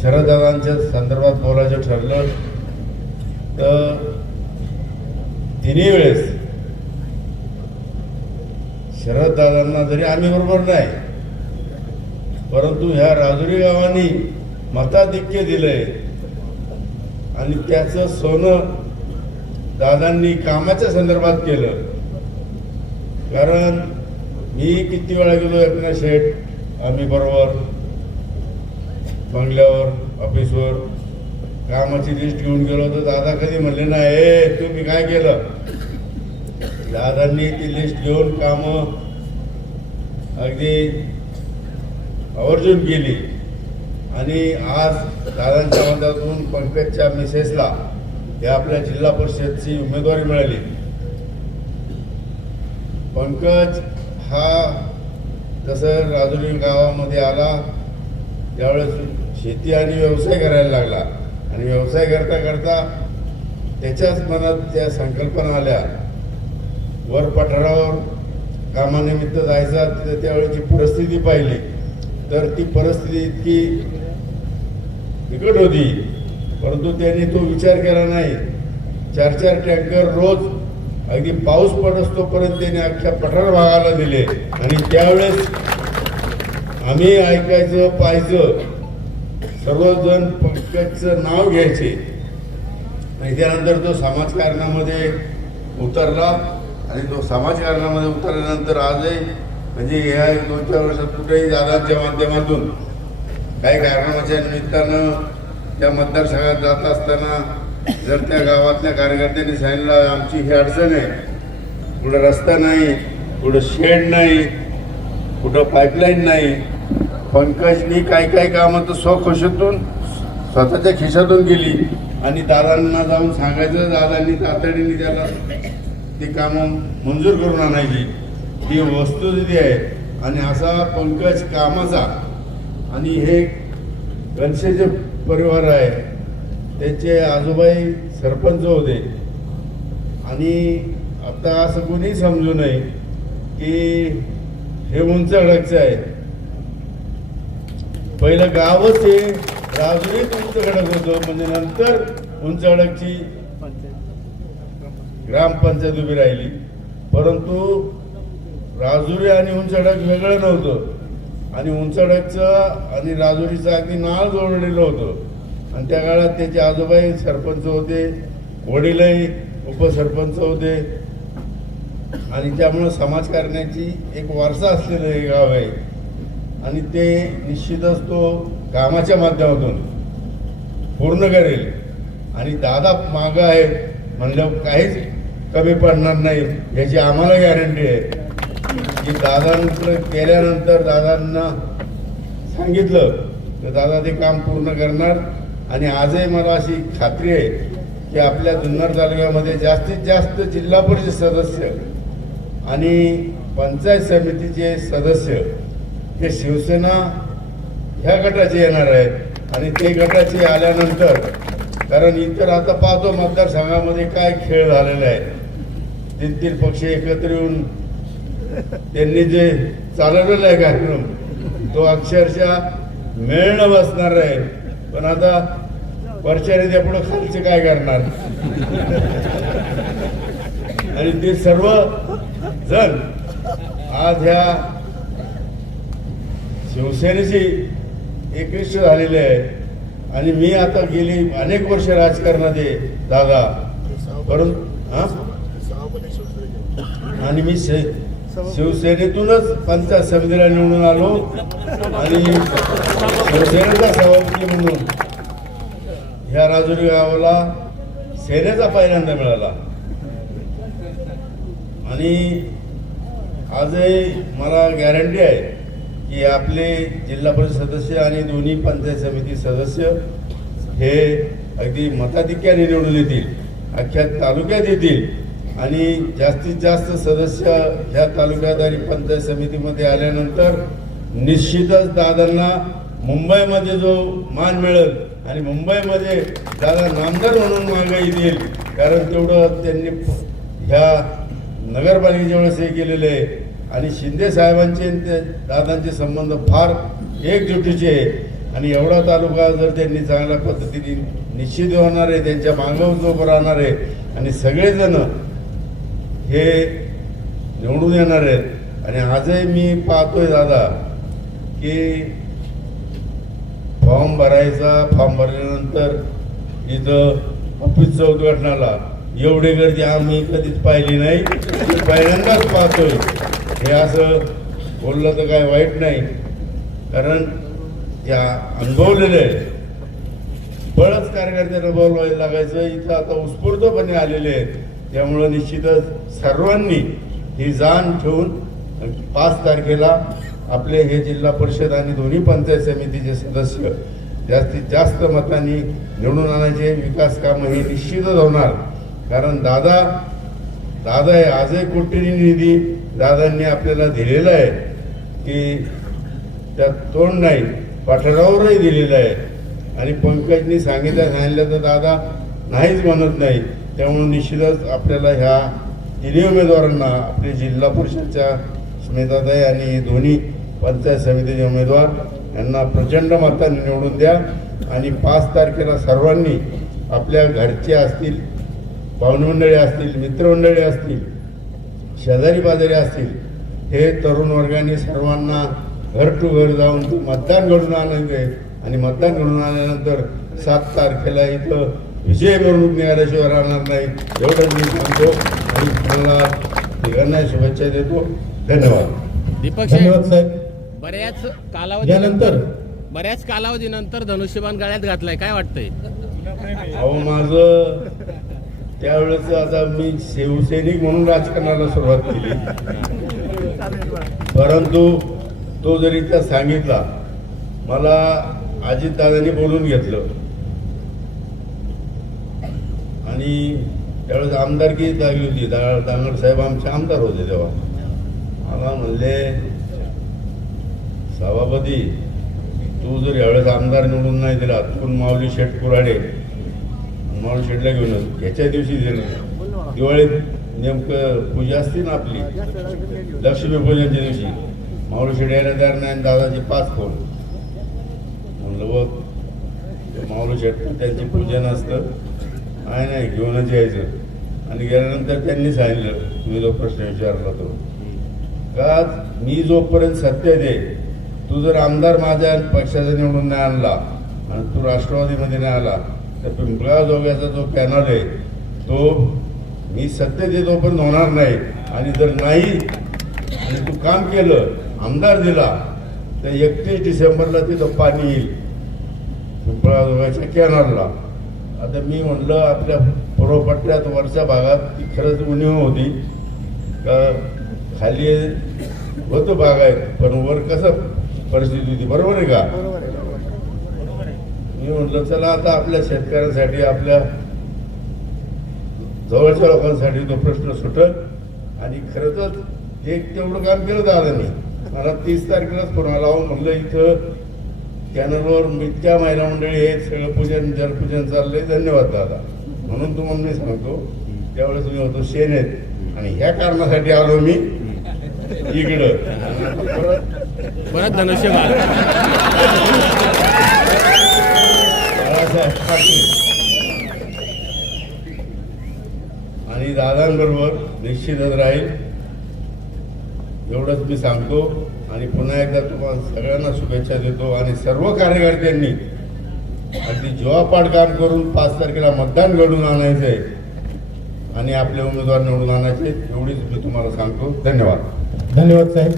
शरददादांच्या संदर्भात बोलायचं ठरलं तर तिन्ही वेळेस शरददादांना जरी आम्ही बरोबर नाही, परंतु ह्या राजुरी गावांनी मताधिक्य दिलंय आणि त्याचं सोनं दादांनी कामाच्या संदर्भात केलं. कारण मी किती वेळा गेलो एकनाथ शेठ, आम्ही बरोबर बंगल्यावर ऑफिसवर कामाची लिस्ट घेऊन गेलो तर दादा कधी म्हणले नाही तुम्ही काय केलं. दादांनी ती लिस्ट घेऊन कामं अगदी आवर्जून केली आणि आज दादांच्या मतातून पंकजच्या मिसेसला या आपल्या जिल्हा परिषदची उमेदवारी मिळाली. पंकज हा जसं राजुरी गावामध्ये आला त्यावेळेस शेती आणि व्यवसाय करायला लागला आणि व्यवसाय करता करता त्याच्याच मनात त्या संकल्पना आल्या. वर पठारावर कामानिमित्त जायचा, त्यावेळेची परिस्थिती पाहिली तर ती परिस्थिती इतकी बिकट होती, परंतु त्यांनी तो विचार केला नाही. 4-4 टँकर रोज अगदी पाऊस पडत तोपर्यंत त्यांनी अख्ख्या पठार भागाला दिले आणि त्यावेळेस आम्ही ऐकायचं पाहायचं, सर्वजण पंकजचं नाव घ्यायचे आणि त्यानंतर तो समाजकारणामध्ये उतरला आणि तो समाजकारणामध्ये उतरल्यानंतर आजही म्हणजे या 2-4 वर्षात कुठेही दादांच्या माध्यमातून काही कारणाच्या निमित्तानं त्या मतदारसंघात जात असताना जर त्या गावातल्या कार्यकर्त्यांनी सांगितलं आमची ही अडचण आहे, कुठं रस्ता नाही, कुठं शेड नाही, कुठं पाईपलाईन नाही, पंकजनी काय कामं तर स्वखुशीतून स्वतःच्या खिशातून केली आणि दादांना जाऊन सांगायचं, दादांनी तातडीने त्याला ती कामं मंजूर करून आणायची. ही वस्तुस्थिती आहे आणि असा पंकज कामाचा. आणि हे गणशेचे परिवार आहे, त्याचे आजोबाई सरपंच होते आणि आता असं कोणी समजू नये की हे उंच अडकचं आहे. पहिलं गावच हे राजुरीत उंच खडक होतं, म्हणजे नंतर उंच अडकची ग्रामपंचायत उभी राहिली. परंतु राजुरी आणि उंच अडक वेगळं नव्हतं आणि उंच अडकचं आणि राजुरीचं अगदी नाव जोडलेलं होतं आणि त्या काळात त्याचे आजोबाई सरपंच होते, वडीलही उपसरपंच होते आणि त्यामुळं समाजकारणाची एक वारसा असलेलं हे गाव आहे आणि ते निश्चितच तो कामाच्या माध्यमातून पूर्ण करेल. आणि दादा मागं आहे म्हणल्यावर काहीच कमी पडणार नाही याची आम्हाला गॅरंटी आहे की दादांकडे केल्यानंतर दादांना सांगितलं तर दादा ते काम पूर्ण करणार. आणि आजही मला अशी खात्री आहे की आपल्या जुन्नर तालुक्यामध्ये जास्तीत जास्त जिल्हा परिषद सदस्य आणि पंचायत समितीचे सदस्य हे शिवसेना ह्या गटाचे येणार आहेत आणि ते गटाचे आल्यानंतर, कारण इतर आता पाहतो मतदारसंघामध्ये काय खेळ झालेला आहे, 3 पक्ष एकत्र येऊन त्यांनी जे चालवलेला आहे कार्यक्रम तो अक्षरशः मेळ न बसणार आहे. पण आता वरच्या त्या पुढे खालचे काय करणार आणि ते सर्व जण आज ह्या शिवसेनेशी एकनिष्ठ झालेले आहे. आणि मी आता गेली अनेक वर्ष राजकारणात आहे दादा, परंतु आणि मी शिवसेनेतूनच पंचायत समितीला निवडून आलो आणि शिवसेनेचा सभापती म्हणून ह्या राजुरी गावाला सेनेचा पहिल्यांदा मिळाला. आणि आजही मला गॅरंटी आहे की आपले जिल्हा परिषद सदस्य आणि दोन्ही पंचायत समिती सदस्य हे अगदी मताधिक्याने निवडून येतील, अख्ख्या तालुक्यात येतील आणि जास्तीत जास्त सदस्य ह्या तालुक्यात आणि पंचायत समितीमध्ये आल्यानंतर निश्चितच दादांना मुंबईमध्ये जो मान मिळेल आणि मुंबईमध्ये दादा नामदार म्हणून मागे येईल, कारण तेवढं त्यांनी ह्या नगरपालिकेच्या वेळेस हे केलेलं आहे आणि शिंदे साहेबांचे आणि ते दादांचे संबंध फार एकजुटीचे आहे आणि एवढा तालुका जर त्यांनी चांगल्या पद्धतीने निश्चित होणार आहे, त्यांच्या मागं उभं राहणार आहे आणि सगळेजण हे निवडून येणार आहेत. आणि आजही मी पाहतोय दादा की फॉर्म भरल्यानंतर इथं ऑफिसचं उद्घाटनाला एवढी गर्दी आम्ही कधीच पाहिली नाही, पहिल्यांदाच पाहतोय. हे असं बोललं तर काय वाईट नाही, कारण या अनुभवलेले बळच कार्यकर्त्यांना बोलवायला लागायचं. इथं आता उत्स्फूर्तपणे आलेले आहेत. त्यामुळं निश्चितच सर्वांनी ही जाण ठेवून 5 तारखेला आपले हे जिल्हा परिषद आणि दोन्ही पंचायत समितीचे सदस्य जास्तीत जास्त मतांनी निवडून आणायचे. विकास कामं हे निश्चितच होणार, कारण दादा आहे. आजही कोट्यवधी निधी दादांनी आपल्याला दिलेला आहे की त्यात तोंड नाही, पाठरावरही दिलेलं आहे. आणि पंकजनी सांगितलं तर दादा नाहीच म्हणत नाही. त्यामुळे निश्चितच आपल्याला ह्या तिन्ही उमेदवारांना आपले जिल्हा परिषदच्या स्मिताताई आणि दोन्ही पंचायत समितीचे उमेदवार यांना प्रचंड मतांनी निवडून द्या. आणि 5 तारखेला सर्वांनी आपल्या घरचे असतील, पाहुणमंडळी असतील, मित्रमंडळी असतील, शेजारी पाजारी असतील, हे तरुण वर्गाने सर्वांना घर टू घर जाऊन मतदान घडून आणायचे. आणि मतदान घडून आल्यानंतर 7 तारखेला इथं विजय मिरवणूक निघाल्याशिवाय राहणार नाही, एवढं मी सांगतो. आणि मला तिघांना शुभेच्छा देतो. धन्यवाद. दीपक साहेब. बऱ्याच कालावधीनंतर धनुष्यबाण गळ्यात घातलाय, काय वाटतंय? अहो माझं त्यावेळेस आता मी शिवसैनिक म्हणून राजकारणाला सुरुवात केली, परंतु तो जरी त्या सांगितला, मला अजितदादांनी बोलून घेतलं आणि त्यावेळेस आमदारकी लागली होती. दांगड साहेब आमचे आमदार होते तेव्हा. मला म्हणले, सभापती तू जर यावेळेस आमदार निवडून नाही दिला, तू माऊली शेठ कुराडे, माऊली शेठला घेऊन याच्या दिवशी दिलं. दिवाळीत नेमकं पूजा असते ना आपली, लक्ष्मीपूजनच्या दिवशी माऊली शेठ यायला तयार नाही. दादाचे 5 फोन. म्हणलं बघ, माऊली शेठ त्यांची पूजन असतं, नाही घेऊनच यायचं. आणि गेल्यानंतर त्यांनी सांगितलं, तुम्ही जो प्रश्न विचारला तो का, मी जोपर्यंत सत्य दे, तू जर आमदार माझ्या पक्षाचा निवडून नाही आणला आणि तू राष्ट्रवादीमध्ये नाही आला, तर पिंपळा जोग्याचा जो पॅनल आहे तो मी सत्य दे तोपर्यंत होणार नाही. आणि जर नाही आणि तू काम केलं, आमदार दिला, तर 31 डिसेंबरला तिथं पाणी येईल पिंपळा जोग्याच्या कॅनलला. आता मी म्हणलं, आपल्या पूर्वपट्ट्यात वरच्या भागात ती खरंच उणीव होती का, खाली होतं बागायत, पण वर कसं परिस्थिती होती, बरोबर आहे का? मी म्हटलं चला आता आपल्या शेतकऱ्यांसाठी, आपल्या जवळच्या लोकांसाठी तो प्रश्न सुटल. आणि खरंच एक तेवढं काम केलं दादांनी. मला 30 तारखेलाच फोन लावून म्हणलं, इथं चॅनलवर इतक्या महिला मंडळी आहेत, सगळं पूजन जलपूजन चाललंय, धन्यवाद दादा. म्हणून तुम्हाला मी सांगतो, त्यावेळेस मी होतो सेनेत आणि ह्या कारणासाठी आलो मी इकडं. परत धनुष्यबाण. बाळासाहेब ठाकरे आणि दादांबरोबर निश्चितच राहील, एवढंच मी सांगतो. आणि पुन्हा एकदा तुम्हाला सगळ्यांना शुभेच्छा देतो. आणि सर्व कार्यकर्त्यांनी अगदी जीवापाड काम करून 5 तारखेला मतदान घडून आणायचं आहे आणि आपले उमेदवार निवडून आणायचे, एवढीच मी तुम्हाला सांगतो. धन्यवाद. धन्यवाद साहेब.